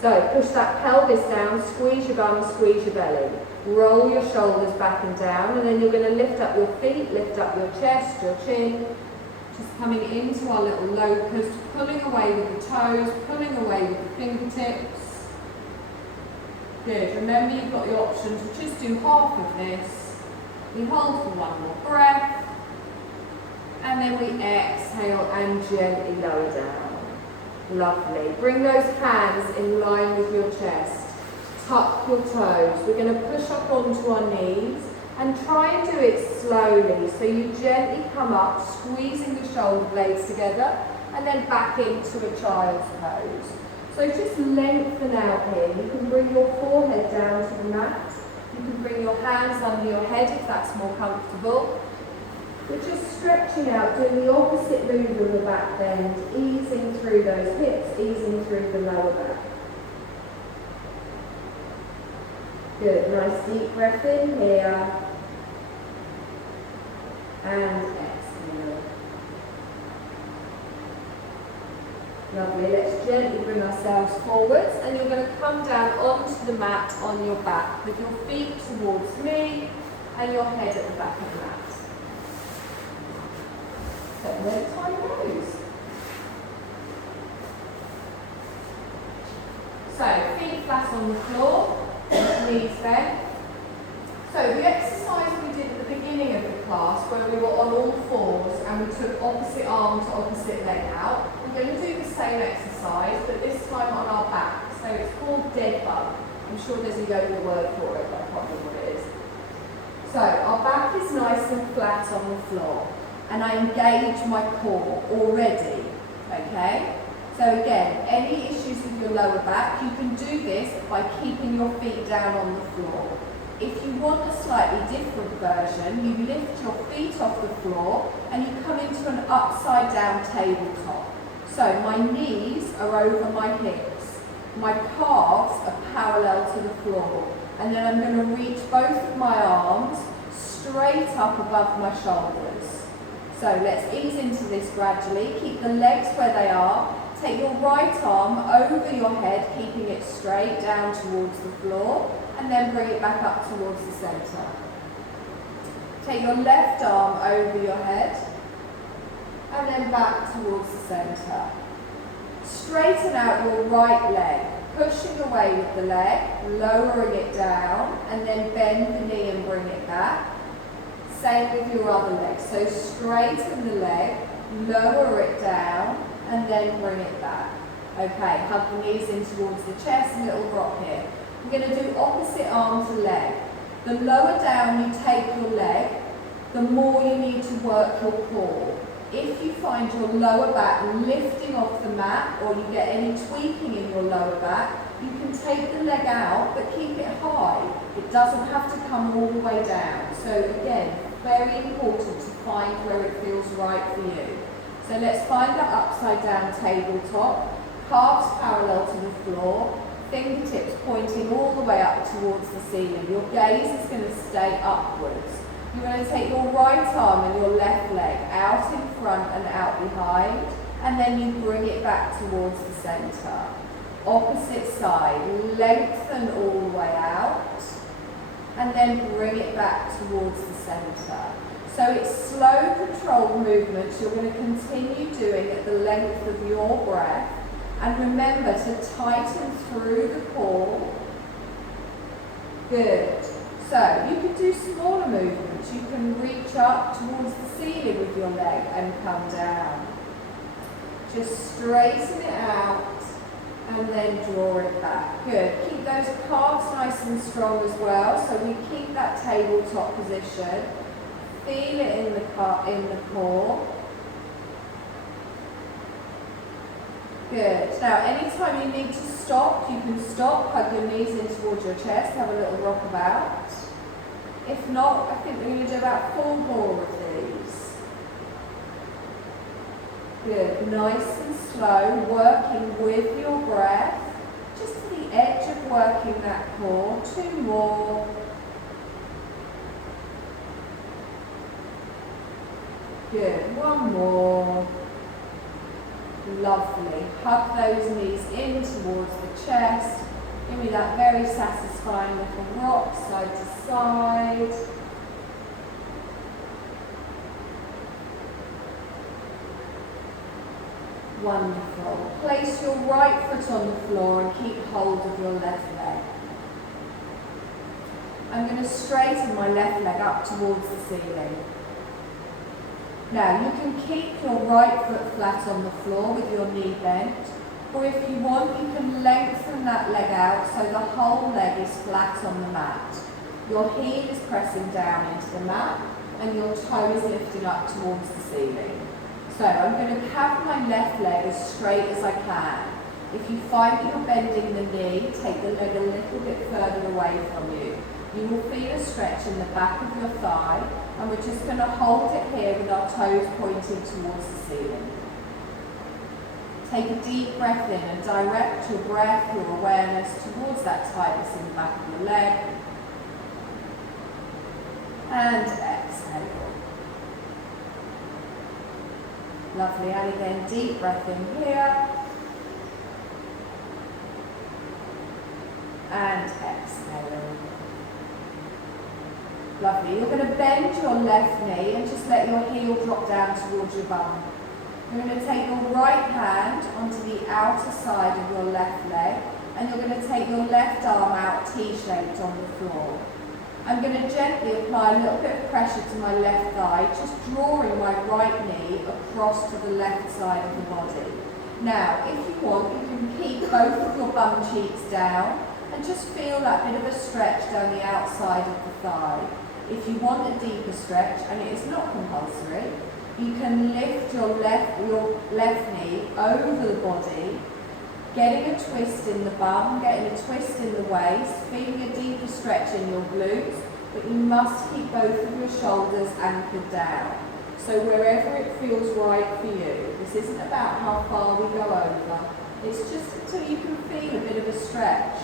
So, push that pelvis down, squeeze your bum, squeeze your belly. Roll your shoulders back and down, and then you're going to lift up your feet, lift up your chest, your chin. Just coming into our little locust, pulling away with the toes, pulling away with the fingertips. Good. Remember, you've got the option to just do half of this. We hold for one more breath, and then we exhale and gently lower down. Lovely. Bring those hands in line with your chest. Tuck your toes. We're going to push up onto our knees and try and do it slowly. So you gently come up, squeezing the shoulder blades together, and then back into a child's pose. So just lengthen out here. You can bring your forehead down to the mat. You can bring your hands under your head if that's more comfortable. We're just stretching out, doing the opposite move with the back bend, easing through those hips, easing through the lower back. Good, nice deep breath in here. And exhale. Lovely, let's gently bring ourselves forwards and you're going to come down onto the mat on your back with your feet towards me and your head at the back of the mat. So where the time goes. So feet flat on the floor, knees bent. So the exercise we did at the beginning of the class where we were on all fours and we took opposite arm to opposite leg out, we're going to do the same exercise but this time on our back. So it's called dead bug. I'm sure there's a yoga word for it, but I can't remember what it is. So our back is nice and flat on the floor. And I engage my core already, okay? So again, any issues with your lower back, you can do this by keeping your feet down on the floor. If you want a slightly different version, you lift your feet off the floor and you come into an upside down tabletop. So my knees are over my hips, my calves are parallel to the floor, and then I'm going to reach both of my arms straight up above my shoulders. So let's ease into this gradually. Keep the legs where they are. Take your right arm over your head, keeping it straight down towards the floor, and then bring it back up towards the centre. Take your left arm over your head, and then back towards the centre. Straighten out your right leg, pushing away with the leg, lowering it down, and then bend the knee and bring it back. Same with your other leg. So straighten the leg, lower it down, and then bring it back. Okay, hug the knees in towards the chest, a little rock here. We're going to do opposite arm to leg. The lower down you take your leg, the more you need to work your core. If you find your lower back lifting off the mat, or you get any tweaking in your lower back, you can take the leg out, but keep it high. It doesn't have to come all the way down. So again, very important to find where it feels right for you. So let's find that upside down tabletop, calves parallel to the floor, fingertips pointing all the way up towards the ceiling. Your gaze is going to stay upwards. You're going to take your right arm and your left leg out in front and out behind, and then you bring it back towards the centre. Opposite side, lengthen all the way out, and then bring it back towards the centre. So it's slow, controlled movements you're going to continue doing at the length of your breath. And remember to tighten through the core. Good. So you can do smaller movements. You can reach up towards the ceiling with your leg and come down. Just straighten it out and then draw it back. Good. Keep those calves nice and strong as well. So we keep that tabletop position. Feel it in the core. Good. Now, anytime you need to stop, you can stop, hug your knees in towards your chest, have a little rock about. If not, I think we're going to do about 4 more of these. Good. Nice and slow, working with your breath, just to the edge of working that core. 2 more. Good. 1 more. Lovely. Hug those knees in towards the chest. Give me that very satisfying little rock side to side. Wonderful. Place your right foot on the floor and keep hold of your left leg. I'm going to straighten my left leg up towards the ceiling. Now, you can keep your right foot flat on the floor with your knee bent, or if you want, you can lengthen that leg out so the whole leg is flat on the mat. Your heel is pressing down into the mat, and your toe is lifting up towards the ceiling. So, I'm going to have my left leg as straight as I can. If you find that you're bending the knee, take the leg a little bit further away from you. You will feel a stretch in the back of your thigh, and we're just going to hold it here with our toes pointing towards the ceiling. Take a deep breath in and direct your breath, your awareness towards that tightness in the back of your leg. And exhale. Lovely, and again, deep breath in here. And exhale. Lovely. You're going to bend your left knee and just let your heel drop down towards your bum. You're going to take your right hand onto the outer side of your left leg, and you're going to take your left arm out T-shaped on the floor. I'm going to gently apply a little bit of pressure to my left thigh, just drawing my right knee across to the left side of the body. Now, if you want, you can keep both of your bum cheeks down and just feel that bit of a stretch down the outside of the thigh. If you want a deeper stretch, and it is not compulsory, you can lift your left knee over the body, getting a twist in the bum, getting a twist in the waist, feeling a deeper stretch in your glutes, but you must keep both of your shoulders anchored down. So wherever it feels right for you. This isn't about how far we go over. It's just until you can feel a bit of a stretch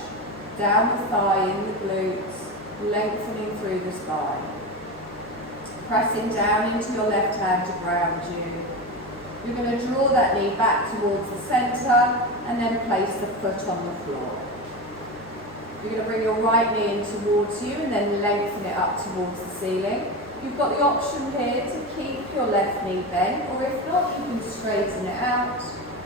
down the thigh, in the glutes, lengthening through the spine. Pressing down into your left hand to ground you. You're going to draw that knee back towards the centre and then place the foot on the floor. You're going to bring your right knee in towards you and then lengthen it up towards the ceiling. You've got the option here to keep your left knee bent, or if not, you can straighten it out.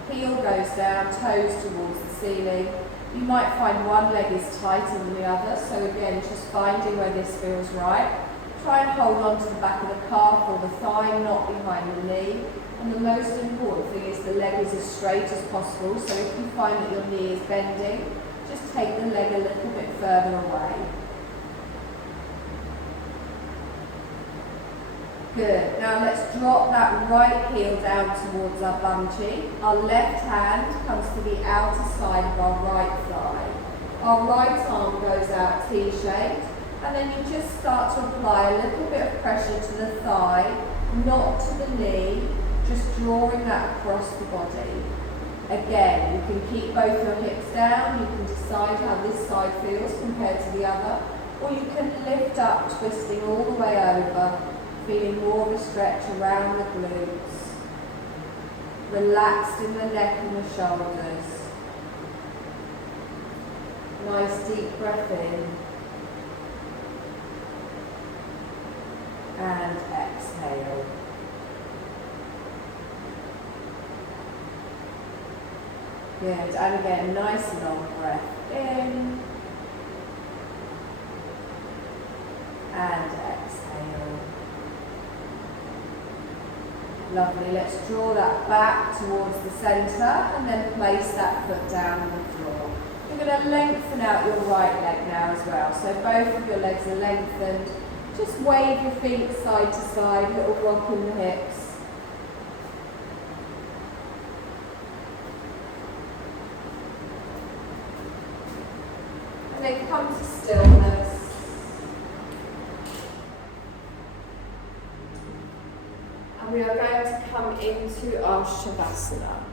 Heel goes down, toes towards the ceiling. You might find one leg is tighter than the other, so again, just finding where this feels right. Try and hold on to the back of the calf or the thigh, not behind the knee. And the most important thing is the leg is as straight as possible, so if you find that your knee is bending, just take the leg a little bit further away. Good. Now let's drop that right heel down towards our bum cheek. Our left hand comes to the outer side of our right thigh. Our right arm goes out T-shaped, and then you just start to apply a little bit of pressure to the thigh, not to the knee, just drawing that across the body. Again, you can keep both your hips down, you can decide how this side feels compared to the other, or you can lift up, twisting all the way over, feeling more of a stretch around the glutes, relaxed in the neck and the shoulders. Nice deep breath in. And exhale. Good, and again, nice long breath in. And exhale. Lovely, let's draw that back towards the centre and then place that foot down on the floor. You're going to lengthen out your right leg now as well. So both of your legs are lengthened. Just wave your feet side to side, little rock in the hips. And then come to stillness. And we are going to come into our Shavasana.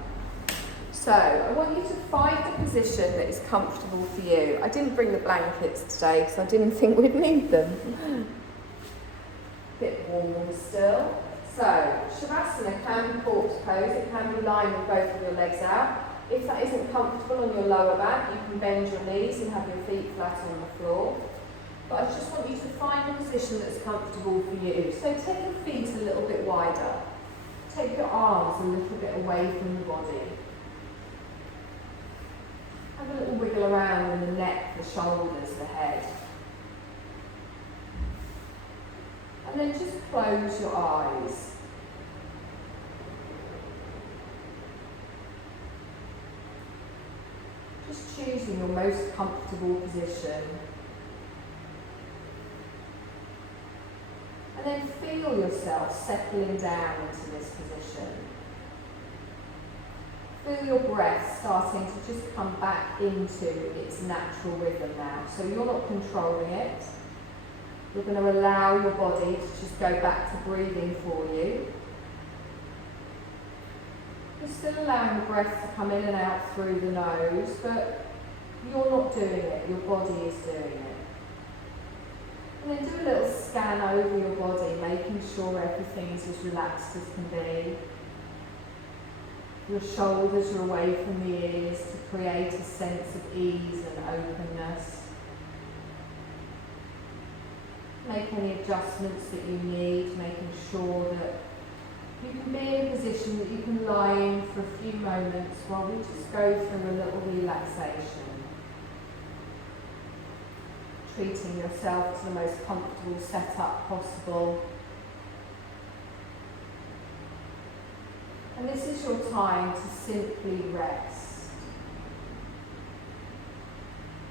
So I want you to find a position that is comfortable for you. I didn't bring the blankets today because I didn't think we'd need them. Bit warm still. So Shavasana can be corpse pose, it can be lying with both of your legs out. If that isn't comfortable on your lower back, you can bend your knees and have your feet flat on the floor. But I just want you to find a position that's comfortable for you. So take your feet a little bit wider. Take your arms a little bit away from the body. Have a little wiggle around in the neck, the shoulders, the head. And then just close your eyes. Just choosing your most comfortable position. And then feel yourself settling down into this position. Feel your breath starting to just come back into its natural rhythm now. So you're not controlling it. You're going to allow your body to just go back to breathing for you. You're still allowing the breath to come in and out through the nose, but you're not doing it, your body is doing it. And then do a little scan over your body, making sure everything's as relaxed as can be. Your shoulders are away from the ears to create a sense of ease and openness. Make any adjustments that you need, making sure that you can be in a position that you can lie in for a few moments while we just go through a little relaxation. Treating yourself to the most comfortable setup possible. And this is your time to simply rest.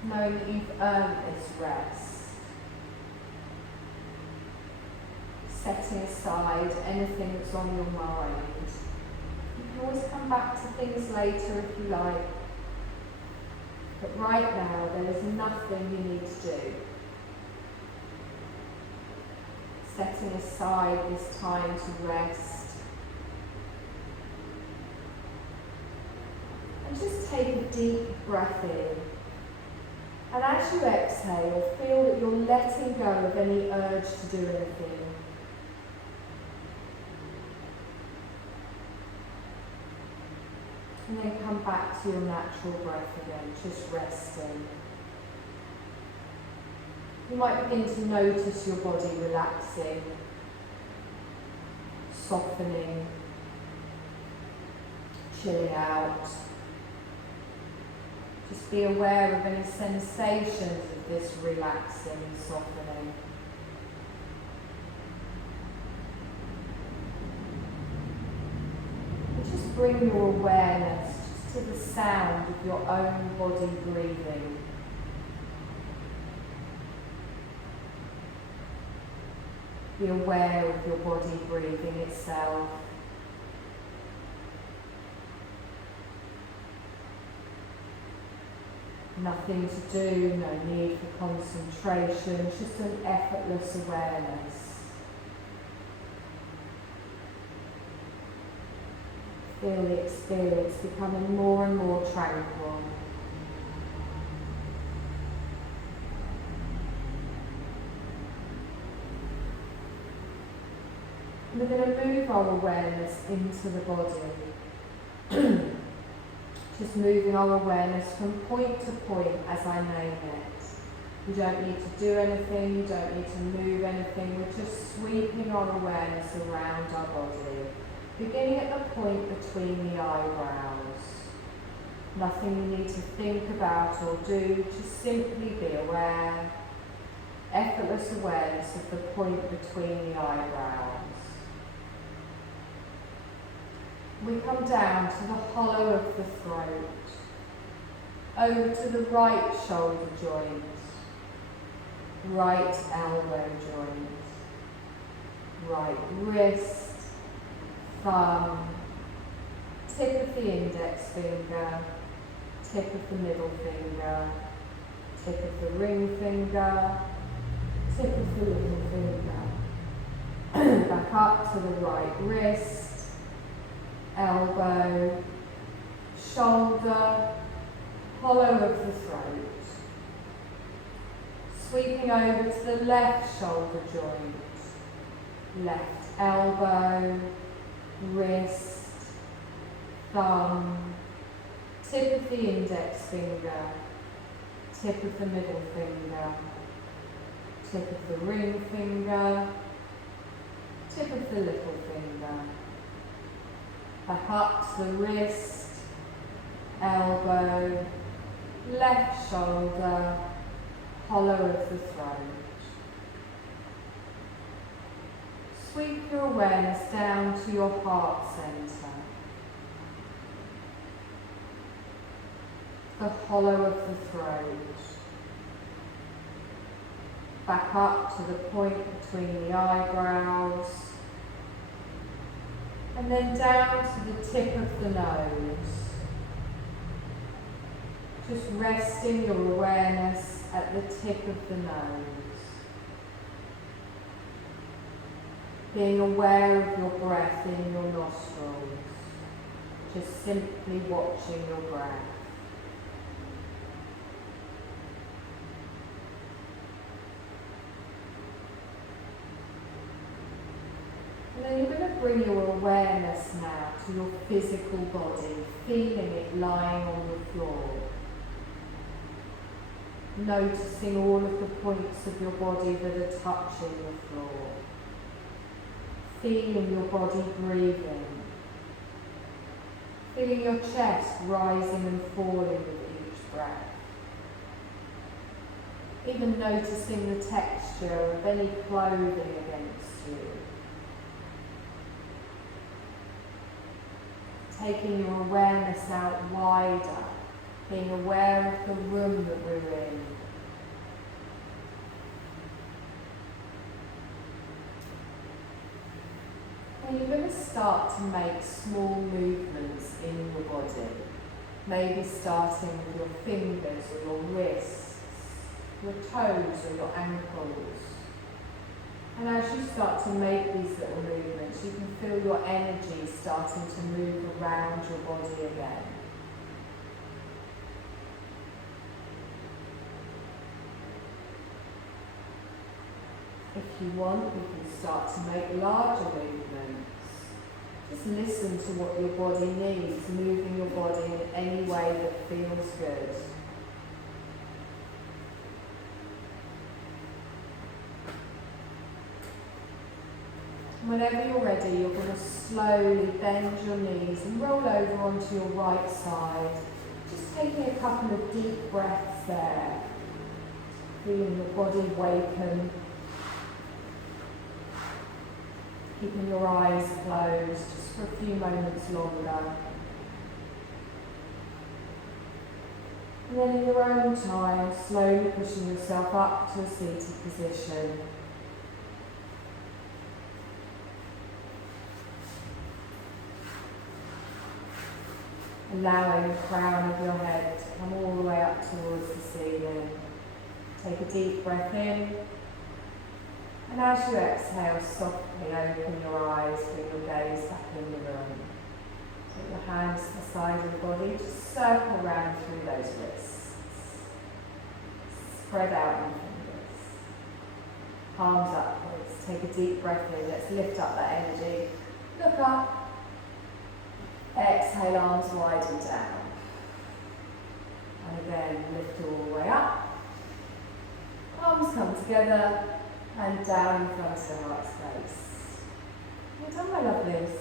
Knowing that you've earned this rest. Setting aside anything that's on your mind. You can always come back to things later if you like. But right now, there is nothing you need to do. Setting aside this time to rest. And just take a deep breath in. And as you exhale, feel that you're letting go of any urge to do anything. And then come back to your natural breath again, just resting. You might begin to notice your body relaxing, softening, chilling out. Just be aware of any sensations of this relaxing and softening. Just bring your awareness just to the sound of your own body breathing. Be aware of your body breathing itself. Nothing to do, no need for concentration, just an effortless awareness. Feel the experience becoming more and more tranquil. And we're going to move our awareness into the body. Just moving our awareness from point to point as I name it. You don't need to do anything, you don't need to move anything, we're just sweeping our awareness around our body. Beginning at the point between the eyebrows. Nothing you need to think about or do, just simply be aware. Effortless awareness of the point between the eyebrows. We come down to the hollow of the throat, over to the right shoulder joint, right elbow joint, right wrist, thumb, tip of the index finger, tip of the middle finger, tip of the ring finger, tip of the little finger. Back up to the right wrist, elbow, shoulder, hollow of the throat. Sweeping over to the left shoulder joint, left elbow, wrist, thumb, tip of the index finger, tip of the middle finger, tip of the ring finger, tip of the little finger. Back up to the wrist, elbow, left shoulder, hollow of the throat. Sweep your awareness down to your heart centre, the hollow of the throat. Back up to the point between the eyebrows, and then down to the tip of the nose. Just resting your awareness at the tip of the nose. Being aware of your breath in your nostrils. Just simply watching your breath. And then you're going to bring your awareness now to your physical body, feeling it lying on the floor. Noticing all of the points of your body that are touching the floor. Feeling your body breathing. Feeling your chest rising and falling with each breath. Even noticing the texture of any clothing against you. Taking your awareness out wider. Being aware of the room that we're in. And you're going to start to make small movements in your body. Maybe starting with your fingers or your wrists, your toes or your ankles. And as you start to make these little movements, you can feel your energy starting to move around your body again. If you want, you can start to make larger movements. Just listen to what your body needs, moving your body in any way that feels good. Whenever you're ready, you're going to slowly bend your knees and roll over onto your right side. Just taking a couple of deep breaths there. Feeling your body waken. Keeping your eyes closed just for a few moments longer. And then in your own time, slowly pushing yourself up to a seated position. Allowing the crown of your head to come all the way up towards the ceiling. Take a deep breath in. And as you exhale, softly open your eyes, bring your gaze back in the room. Take your hands to the side of the body, just circle round through those wrists. Spread out your fingers. Palms upwards. Take a deep breath in. Let's lift up that energy. Look up. Exhale, arms widen down. And again, lift all the way up. Arms come together. And down in front of the heart space. You're done, my lovelies.